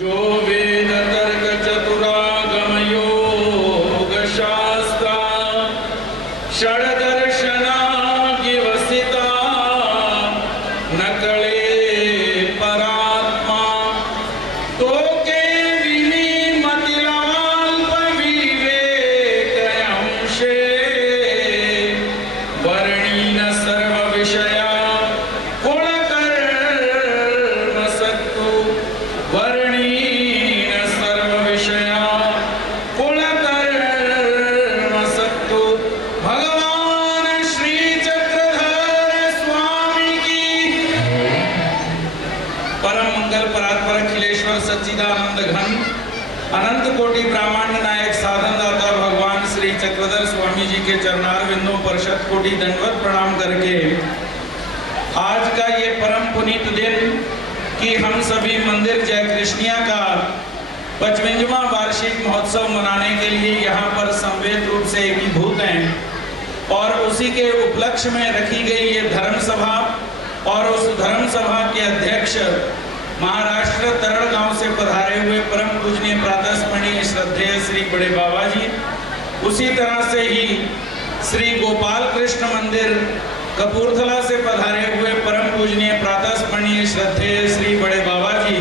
जो वेद तर्क चतुरागम योग शास्त्र षड्दर्शना गिवसिता नकळे परात्मा तो के विनिमतिलाल्प विवेक अंशे वर्णीन सर्व विषया सच्चिदानंद घन अनंत कोटि ब्रह्मांड नायक साधन दाता भगवान श्री चक्रधर स्वामी जी के चरणार बिंदों पर शत कोटि दंडवत प्रणाम करके आज का ये परम पुनीत दिन कि हम सभी मंदिर जय कृष्णिया का 55वां वार्षिक महोत्सव मनाने के लिए यहाँ पर समवेत रूप से एकीभूत हैं और उसी के उपलक्ष्य में रखी गई ये धर्म सभा और उस धर्म सभा के अध्यक्ष महाराष्ट्र तरड़ गांव से पधारे हुए परम पूजनीय प्रातः स्मरणीय श्रद्धेय श्री बड़े बाबा जी, उसी तरह से ही श्री गोपाल कृष्ण मंदिर कपूरथला से पधारे हुए परम पूजनीय प्रातः स्मरणीय श्रद्धेय श्री बड़े बाबा जी,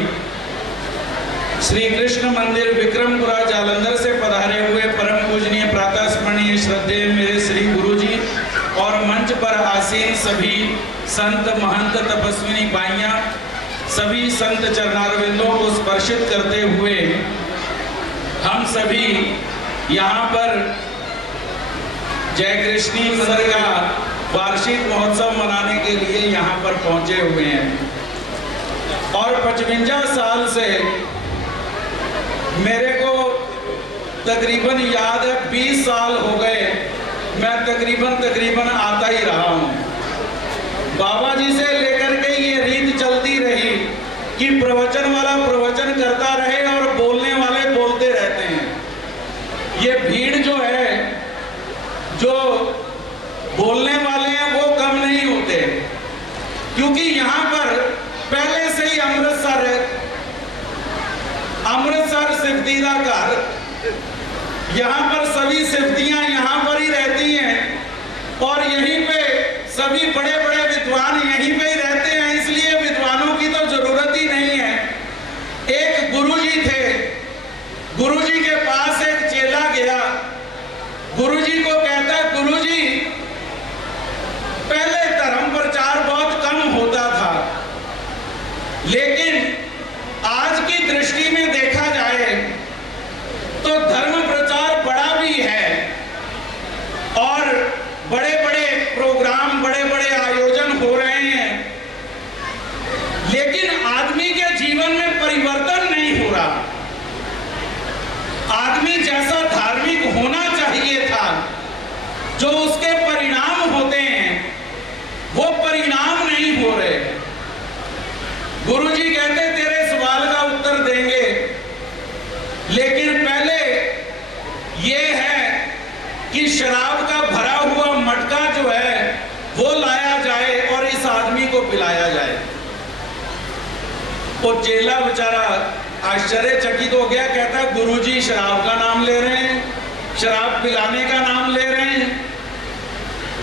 श्री कृष्ण मंदिर विक्रमपुरा जालंधर से पधारे हुए परम पूजनीय प्रातः स्मरणीय श्रद्धेय मेरे श्री गुरु जी और मंच पर आसीन सभी संत महंत तपस्विनी बाइयां, सभी संत चरणारविंदों को स्पर्शित करते हुए हम सभी यहाँ पर जय कृष्णी मंदिर का वार्षिक महोत्सव मनाने के लिए यहाँ पर पहुंचे हुए हैं और 55 साल से मेरे को तकरीबन याद है 20 साल हो गए मैं तकरीबन आता ही रहा हूँ। बाबा जी से लेकर के ये रीत चलती रही कि प्रवचन वाला प्रवचन करता रहे और बोलने वाले बोलते रहते हैं। ये भीड़ जो है, जो बोलने वाले हैं वो कम नहीं होते, क्योंकि यहाँ पर पहले से ही अमृतसर सिफ्तीदा घर, यहाँ पर सभी सिफ्तियां यहाँ पर ही रहती हैं और यहीं पे सभी बड़े बड़े विद्वान यहीं पे ही रहते हैं, इसलिए विद्वानों की तो जरूरत ही नहीं है। एक गुरुजी थे, गुरुजी के पास एक चेला गया, गुरुजी को कहता गुरुजी पहले धर्म प्रचार बहुत कम होता था, लेकिन आज की दृष्टि में देखा जाए तो धर्म प्रचार बड़ा भी है और बड़े बड़े प्रोग्राम, बड़े बड़े आयोजन हो रहे हैं, लेकिन आदमी के जीवन में परिवर्तन नहीं हो रहा। आदमी जैसा धार्मिक होना चाहिए था, जो उसके परिणाम होते हैं वो परिणाम नहीं हो रहे। गुरुजी कहते तेरे सवाल का उत्तर देंगे, लेकिन पहले ये है कि शराब का भरा हुआ मटका जो है वो लाया जाए और इस आदमी को पिलाया जाए। वो चेला बेचारा आश्चर्यचकित हो गया, कहता गुरुजी शराब का नाम ले रहे हैं, शराब पिलाने का नाम ले रहे हैं।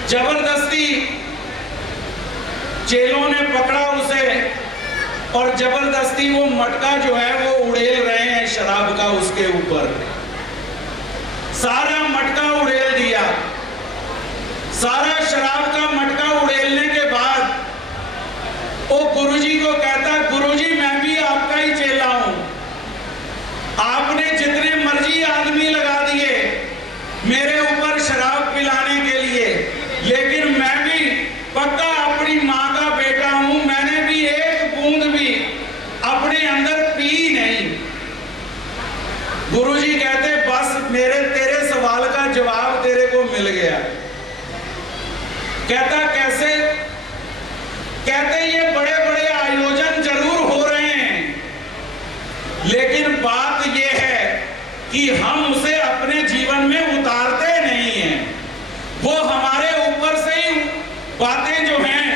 जबरदस्ती चेलों ने पकड़ा उसे और जबरदस्ती वो मटका जो है वो उड़ेल रहे हैं शराब का उसके ऊपर। सारा मटका उड़ेल दिया। सारा शराब का मटका उड़ेलने के बाद वो गुरुजी को कहता गुरुजी मैं भी आपका ही चेला हूं, आपने जितने मर्जी आदमी लगा दिए मेरे ऊपर शराब पिलाने के लिए, लेकिन मैं भी पक्का अपनी माँ का बेटा हूं, मैंने भी एक बूंद भी अपने अंदर पी नहीं। गुरुजी कहते बस तेरे सवाल का जवाब तेरे को मिल गया। कहता कैसे? कहते ये बड़े बड़े आयोजन जरूर हो रहे हैं, लेकिन बात ये है कि हम उसे अपने जीवन में उतारते नहीं हैं। वो हमारे ऊपर से ही बातें जो हैं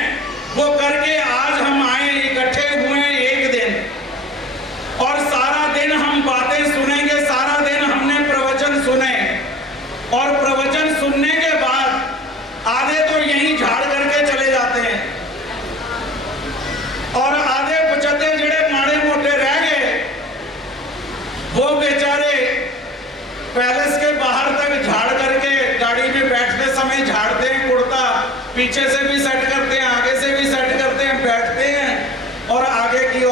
वो करके आज हम आए इकट्ठे हुए एक दिन और सारा दिन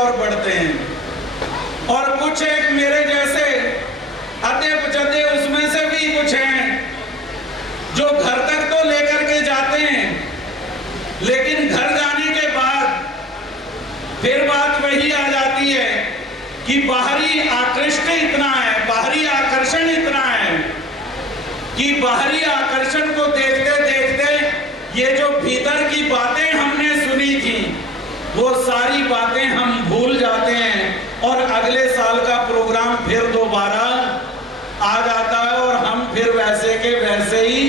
और बढ़ते हैं। और कुछ एक मेरे जैसे अते पचते उसमें से भी कुछ हैं जो घर तक तो लेकर के जाते हैं, लेकिन घर जाने के बाद फिर बात वही आ जाती है कि बाहरी आकृष्ट इतना है, बाहरी आकर्षण इतना है कि बाहरी आकर्षण को देखते देखते ये जो भीतर की बातें हमने सुनी थी वो सारी बातें हम भूल जाते हैं और अगले साल का प्रोग्राम फिर दोबारा आ जाता है और हम फिर वैसे के वैसे ही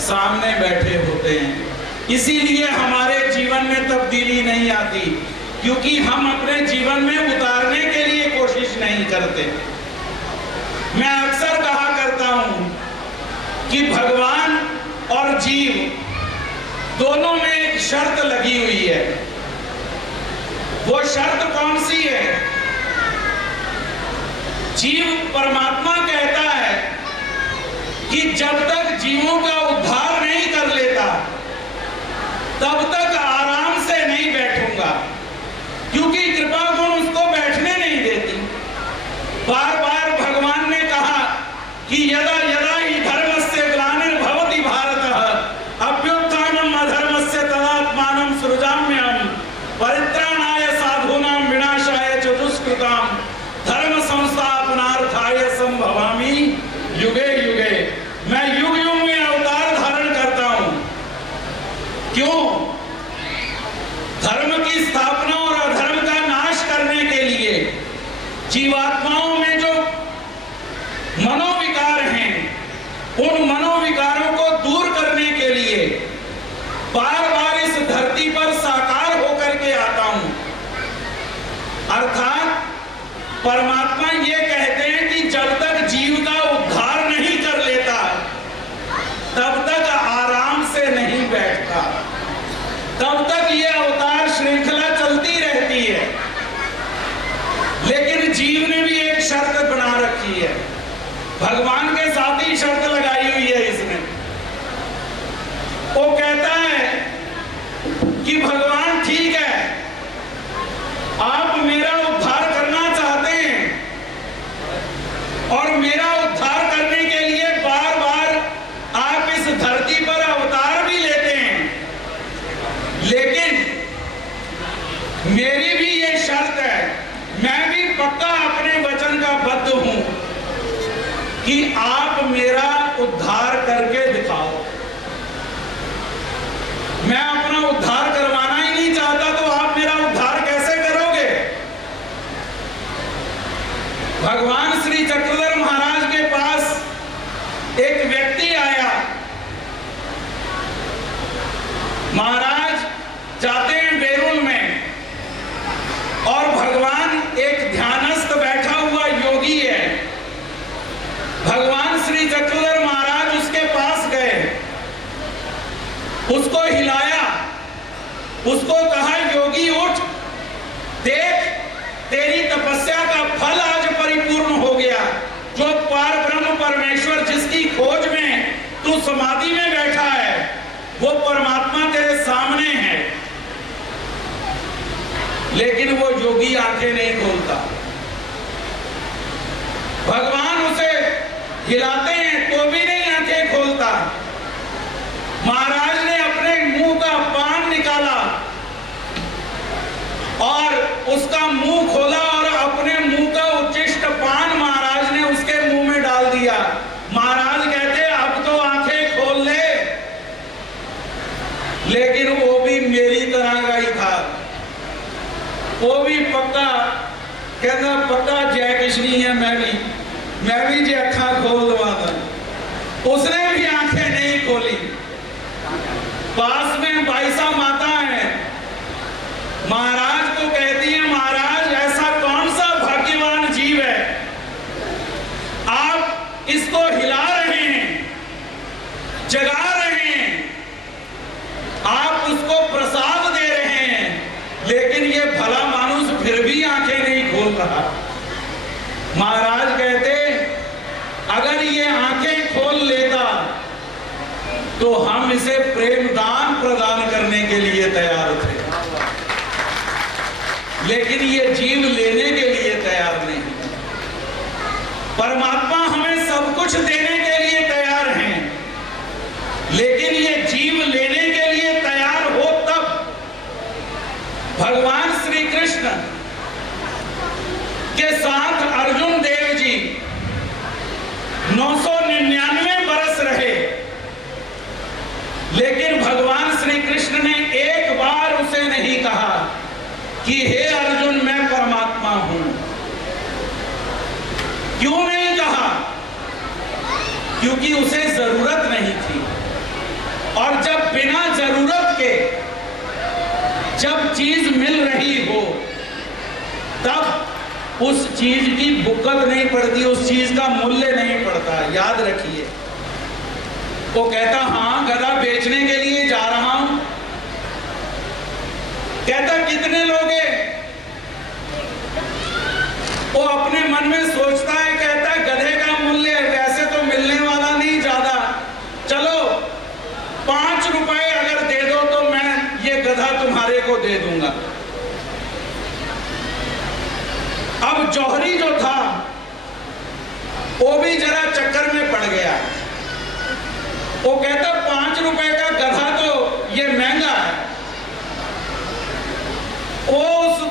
सामने बैठे होते हैं। इसीलिए हमारे जीवन में तब्दीली नहीं आती, क्योंकि हम अपने जीवन में उतारने के लिए कोशिश नहीं करते। मैं अक्सर कहा करता हूं कि भगवान और जीव दोनों में एक शर्त लगी हुई है। वो शर्त कौन सी है? जीव परमात्मा कहता है कि जब तक जीवों का उद्धार नहीं कर लेता तब तक आराम से नहीं बैठूंगा, क्योंकि कृपा गुण उसको बैठने नहीं देती। बार बार भगवान ने कहा कि यदा यदा ही धर्मस्य ग्लानिर्भवति भारतः अभ्युत्थानम् अधर्मस्य तदात्मानं सृजाम्यहम् परित्राणाय साधूनां विनाशाय च दुष्कृतां धर्म संस्थापनार्थाय संभवामि युगे युगे। मैं युग युग में अवतार धारण करता हूं। क्यों? धर्म की स्थापना और अधर्म का नाश करने के लिए, जीवात्माओं में जो मनोविकार हैं उन मनोविकारों को दूर करने के लिए बार बार इस धरती पर साकार होकर के आता हूं। अर्थात परमात्मा ये कहते हैं कि जब तक जीव का उद्धार नहीं कर लेता तब तक आराम से नहीं बैठता, तब तक ये अवतार श्रृंखला चलती रहती है। लेकिन जीव ने भी एक शर्त बना रखी है, भगवान के साथ ही शर्त लगाई हुई है इसने। वो कहता है कि भगवान ठीक है, आप मेरा उद्धार करना चाहते हैं और मेरा उद्धार करने के लिए बार बार आप इस धरती पर अवतार भी लेते हैं, लेकिन मेरी भी ये शर्त है, मैं भी पक्का अपने वचन का बद्ध हूं कि आप मेरा उद्धार करके दिखाओ। मैं अपना उद्धार करवाना ही नहीं चाहता तो आप मेरा उद्धार कैसे करोगे? भगवान श्री चक्रधर महाराज के पास एक व्यक्ति आया। महाराज जाते हैं बेरुल में और भगवान एक ध्यानस्थ बैठा हुआ योगी है। भगवान श्री चक्रधर महाराज उसके पास गए, उसको हिलाया, उसको कहा योगी उठ, देख तेरी तपस्या का फल आज परिपूर्ण हो गया। जो पार ब्रह्म परमेश्वर जिसकी खोज में तू समाधि में बैठा है वो परमात्मा तेरे सामने है। लेकिन वो योगी आंखें नहीं खोलता। भगवान उसे हिलाते हैं तो भी नहीं आंखें खोलता। महाराज ने अपने मुंह का पान निकाला और उसका मुंह खोला और अपने मुंह का उच्चिष्ट पान महाराज ने उसके मुंह में डाल दिया। महाराज कहते अब तो आंखें खोल ले। लेकिन वो भी मेरी तरह का ही था, वो भी पक्का कहता पक्का जय कृष्णी है, मैं भी जी अखा खोल दवा। उसने भी आंखें नहीं खोली। पास में बाईसा माता है, महाराज को कहती है महाराज ऐसा कौन सा भाग्यवान जीव है, आप इसको हिला रहे हैं, जगा रहे हैं, आप उसको प्रसाद दे रहे हैं, लेकिन ये भला मानुष फिर भी आंखें नहीं खोल रहा। महाराज कहते अगर ये आंखें खोल लेता तो हम इसे प्रेम दान प्रदान करने के लिए तैयार थे। लेकिन ये जीव लेने के लिए तैयार नहीं। परमात्मा हमें सब कुछ देने के लिए तैयार हैं, लेकिन ये जीव लेने के लिए तैयार हो तब। भगवान श्री कृष्ण के साथ अर्जुन देव जी 999 बरस रहे, लेकिन भगवान श्री कृष्ण ने एक बार उसे नहीं कहा कि हे अर्जुन मैं परमात्मा हूं। क्यों नहीं कहा? क्योंकि उसे जरूरत नहीं थी। और जब बिना जरूरत के जब चीज मिल रही हो तब उस चीज की बुक्कत नहीं पड़ती, उस चीज का मूल्य नहीं पड़ता। याद रखिए। वो कहता हाँ गधा बेचने के लिए जा रहा हूं। कहता कितने लोगे? वो अपने मन में सोचता है, कहता गधे का मूल्य वैसे तो मिलने वाला नहीं ज्यादा, चलो 5 रुपए अगर दे दो तो मैं ये गधा तुम्हारे को दे दूंगा। अब जौहरी जो था वो भी जरा चक्कर में पड़ गया। वो कहता 5 रुपए का गधा तो ये महंगा है। वो उस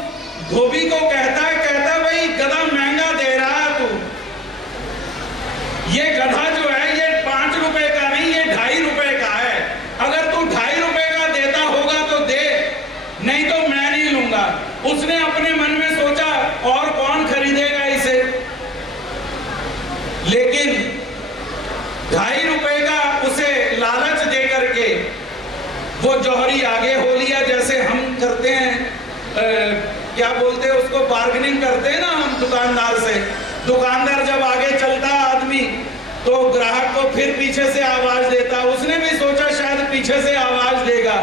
धोबी को कहता भाई गधा महंगा दे रहा है तू, ये गधा जो है ये 5 रुपए का नहीं, ये 2.5 रुपए का है। अगर तू 2.5 रुपए का देता होगा तो दे, नहीं तो मैं नहीं लूंगा। उसने अपने मन में सोचा और कौन खरीदेगा इसे, लेकिन 2.5 रुपए का उसे लालच दे करके वो जौहरी आगे हो लिया। जैसे हम करते हैं क्या बोलते हैं उसको, बार्गेनिंग करते हैं ना हम दुकानदार से। दुकानदार जब आगे चलता आदमी तो ग्राहक को फिर पीछे से आवाज देता। उसने भी सोचा शायद पीछे से आवाज देगा,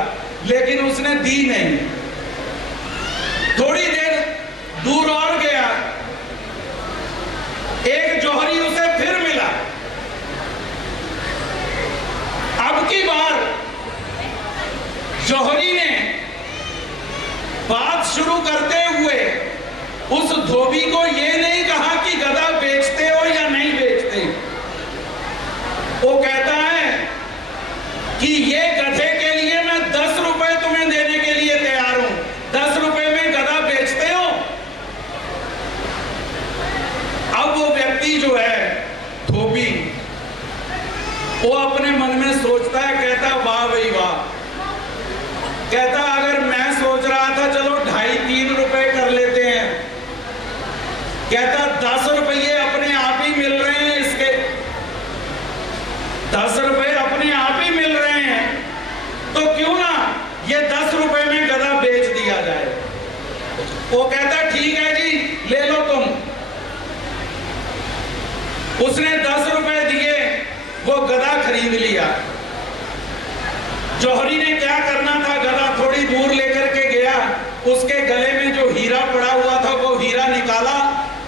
लेकिन उसने दी नहीं। थोड़ी देर दूर और गया, एक जौहरी उसे फिर मिला। अब की बार जौहरी ने बात शुरू करते हुए उस धोबी को यह नहीं कहा कि गधा बेचते हो या नहीं बेचते। वो कहता है कि ये गधे के लिए मैं 10 रुपए तुम्हें देने के लिए तैयार हूं, 10 रुपए में गधा बेचते हो? अब वो व्यक्ति जो है धोबी, वो अपने मन में सोचता है, कहता वाह भाई वाह। कहता अगर मैं सोच रहा था चलो 2.5-3 रुपए कर लेते हैं, कहता 10 रुपये अपने आप ही मिल रहे हैं, इसके 10 रुपए अपने आप ही मिल रहे हैं, तो क्यों ना ये 10 रुपए में गधा बेच दिया जाए। वो कहता ठीक है जी ले लो तुम। उसने 10 रुपए दिए, वो गधा खरीद लिया। जौहरी ने क्या करना था, गधा थोड़ी दूर लेकर के गया, उसके गले में जो हीरा पड़ा हुआ था वो हीरा निकाला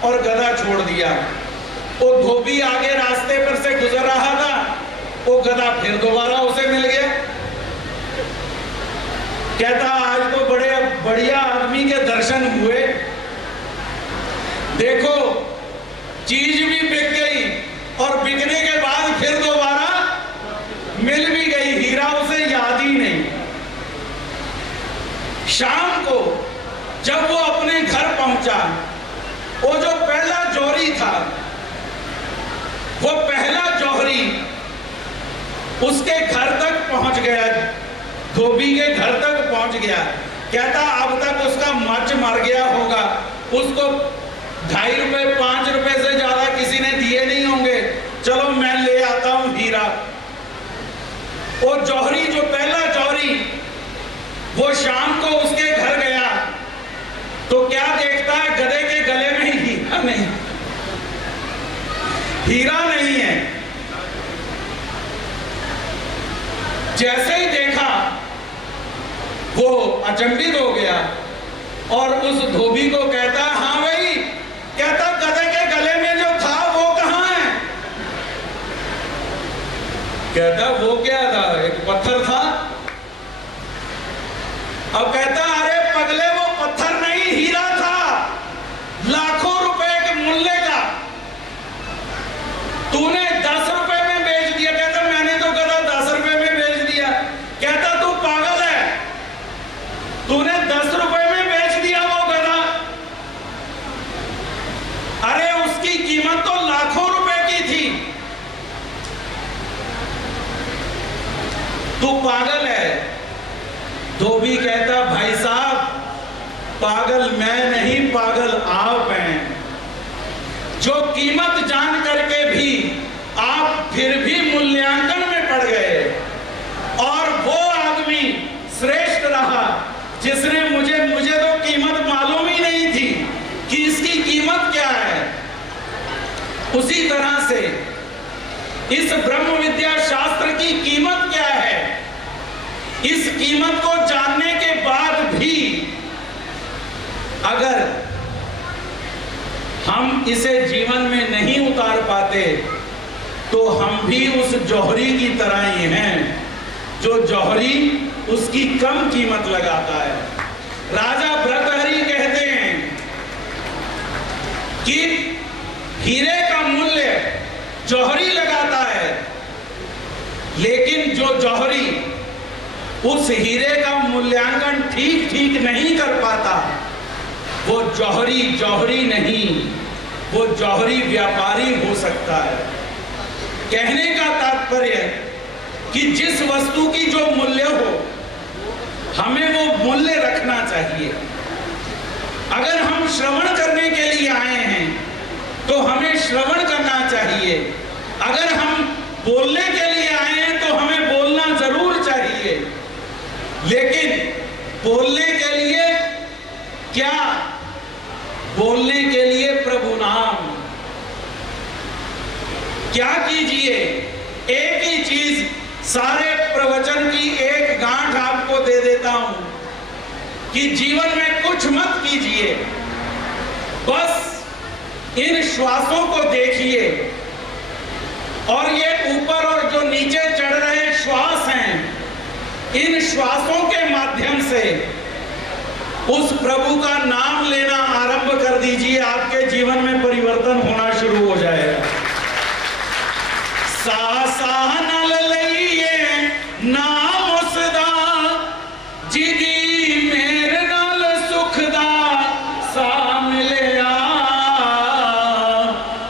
और गधा छोड़ दिया। वो धोबी आगे रास्ते पर से गुजर रहा था, वो गधा फिर दोबारा उसे मिल गया। कहता आज तो बड़े बढ़िया आदमी के दर्शन हुए, देखो चीज भी बिक गई और बिकने के बाद फिर दोबारा मिल भी गई, हीरा उसे याद ही नहीं। शाम को जब वो अपने घर पहुंचा, वो जो पहला जौहरी था, वो पहला जौहरी उसके घर तक पहुंच गया, धोबी के घर तक पहुंच गया। कहता अब तक उसका मच मर गया होगा, उसको 2.5 रुपए 5 रुपए से ज्यादा किसी ने दिए नहीं होंगे, चलो मैं ले आता हूं हीरा। वो जौहरी जो पहला जौहरी वो शाम को उसके घर गया तो क्या देखता है, गधे के गले में हीरा नहीं, हीरा नहीं है। जैसे ही देखा वो अचंभित हो गया और उस धोबी को कहता हाँ भाई, कहता गधे के गले में जो था वो कहां है? कहता वो क्या था, एक पत्थर था। अब कहता अरे पगले वो पत्थर नहीं हीरा पागल है। धोबी कहता भाई साहब पागल मैं नहीं, पागल आप हैं। जो कीमत जान करके भी आप फिर भी मूल्यांकन में पड़ गए, और वो आदमी श्रेष्ठ रहा जिसने मुझे तो कीमत मालूम ही नहीं थी कि इसकी कीमत क्या है। उसी तरह से इस ब्रह्म विद्या शास्त्र की कीमत क्या है, इस कीमत को जानने के बाद भी अगर हम इसे जीवन में नहीं उतार पाते तो हम भी उस जौहरी की तरह ही हैं, जो जौहरी उसकी कम कीमत लगाता है। राजा भर्तृहरि कहते हैं कि हीरे का मूल्य जौहरी लगाता है, लेकिन जो जौहरी उस हीरे का मूल्यांकन ठीक नहीं कर पाता, वो जौहरी नहीं, वो जौहरी व्यापारी हो सकता है। कहने का तात्पर्य कि जिस वस्तु की जो मूल्य हो, हमें वो मूल्य रखना चाहिए। अगर हम श्रवण करने के लिए आए हैं तो हमें श्रवण करना चाहिए। अगर हम बोलने के लिए आए हैं तो हमें बोलना जरूर चाहिए, लेकिन बोलने के लिए क्या? बोलने के लिए प्रभु नाम। क्या कीजिए? एक ही चीज, सारे प्रवचन की एक गांठ आपको दे देता हूं कि जीवन में कुछ मत कीजिए, बस इन श्वासों को देखिए, और ये ऊपर और जो नीचे चढ़ रहे श्वास हैं, इन श्वासों के माध्यम से उस प्रभु का नाम लेना आरंभ कर दीजिए। आपके जीवन में परिवर्तन होना शुरू हो जाएगा। सा नल लइए नाम उसदा, जिदी मेरे नाल सुखदा सा मिलिया,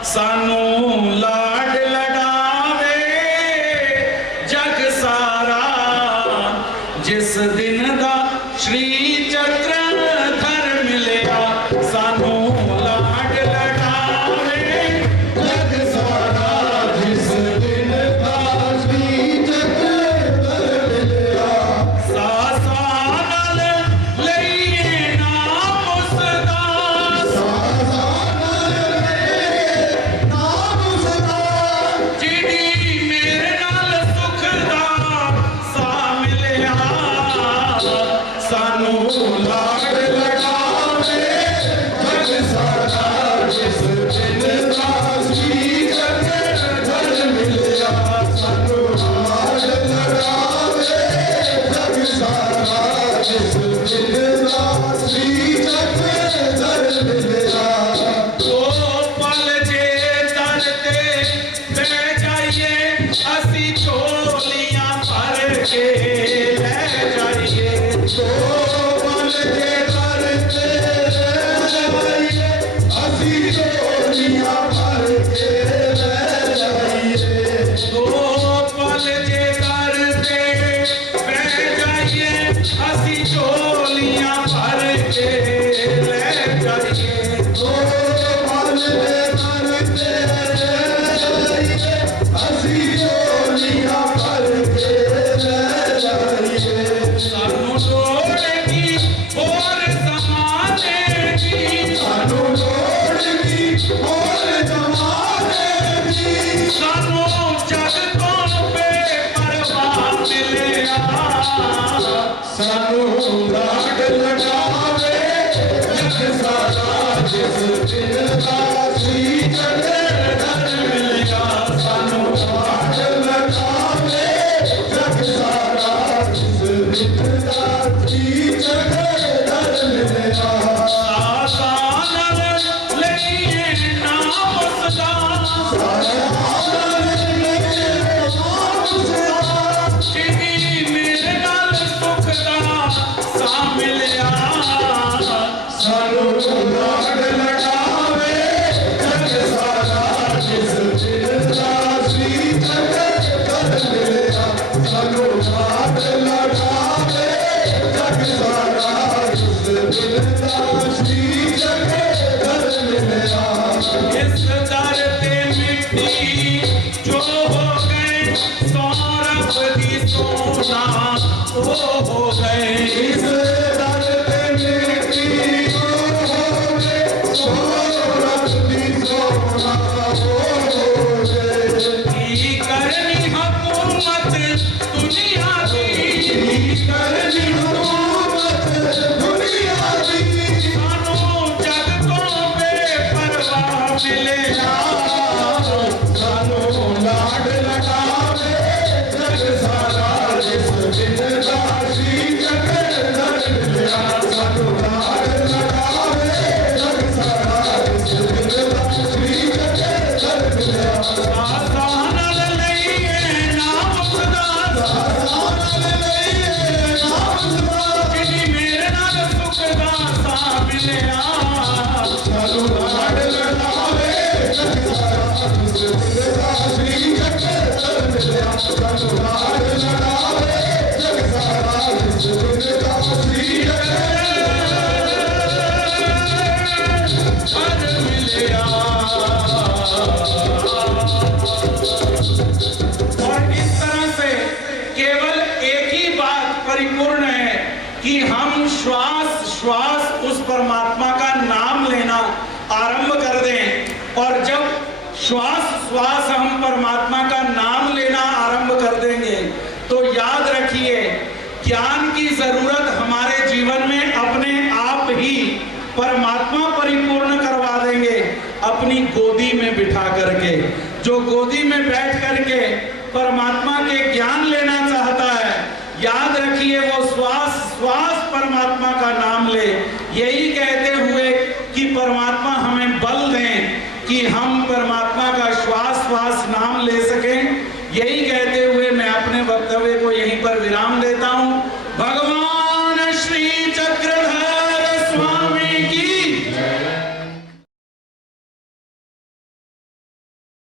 सानू लाड लड़ावे जग सारा, जिस दिन दा श्री चक्र धर मिलिया, सानू लाड लड़ावे जग सारा, जिस दिन दा श्री चक्र धर मिलिया, सा नल लइए नाम उसदा, सा नल लइए नाम उसदा, जिदी मेरे नाल सुखदा सा मिलिया, सानू लाड लड़ावे जग सारा, जिस दिन दा श्री चक्र धर मिलिया, सानू लाड लड़ावे जग सारा, जिस दिन दा श्री चक्र धर मिलिया। तो पल जे तरते बह जाइए, असी झोलियां भर के ले जाइए, तो पल जे तरते बह जाइए, असी झोलियां भर के ले जाइए, तो पल जे तरते बह जाइए, असी झोलियां भर के ले जाइए, तो पल जे तरते जाइए, असी झोलियां भर के ले जाइए, सानू छोड़ेगी और समाने की, सानू छोड़ेगी और समाने की, सानू जग तो बेपरवाह मिलिया, सानू लाड लड़ावे जग सारा, जिस दिन दा श्री चक्र धर मिलिया, सानू लाड लड़ावे जग सारा, जिस दिन दा श्री चक्र धर मिलिया, सा नल लइए नाम उसदा, सा नल लइए नाम उसदा, जिदी मेरे नाल सुखदा सा मिलिया, सानू लाड लड़ावे जग सारा, जिस दिन दा श्री चक्र धर मिलिया, सानू लाड कि हम श्वास श्वास उस परमात्मा का नाम लेना आरंभ कर दें। और जब श्वास श्वास हम परमात्मा का नाम लेना आरंभ कर देंगे तो याद रखिए ज्ञान की जरूरत हमारे जीवन में अपने आप ही परमात्मा परिपूर्ण करवा देंगे अपनी गोदी में बिठा करके। जो गोदी में बैठ करके परमात्मा के ज्ञान लेना चाहता है, याद रखिए वो श्वास श्वास परमात्मा का नाम ले। यही कहते हुए कि परमात्मा हमें बल दें कि हम परमात्मा का श्वास श्वास नाम ले सकें। यही कहते हुए मैं अपने वक्तव्य को यहीं पर विराम देता हूं।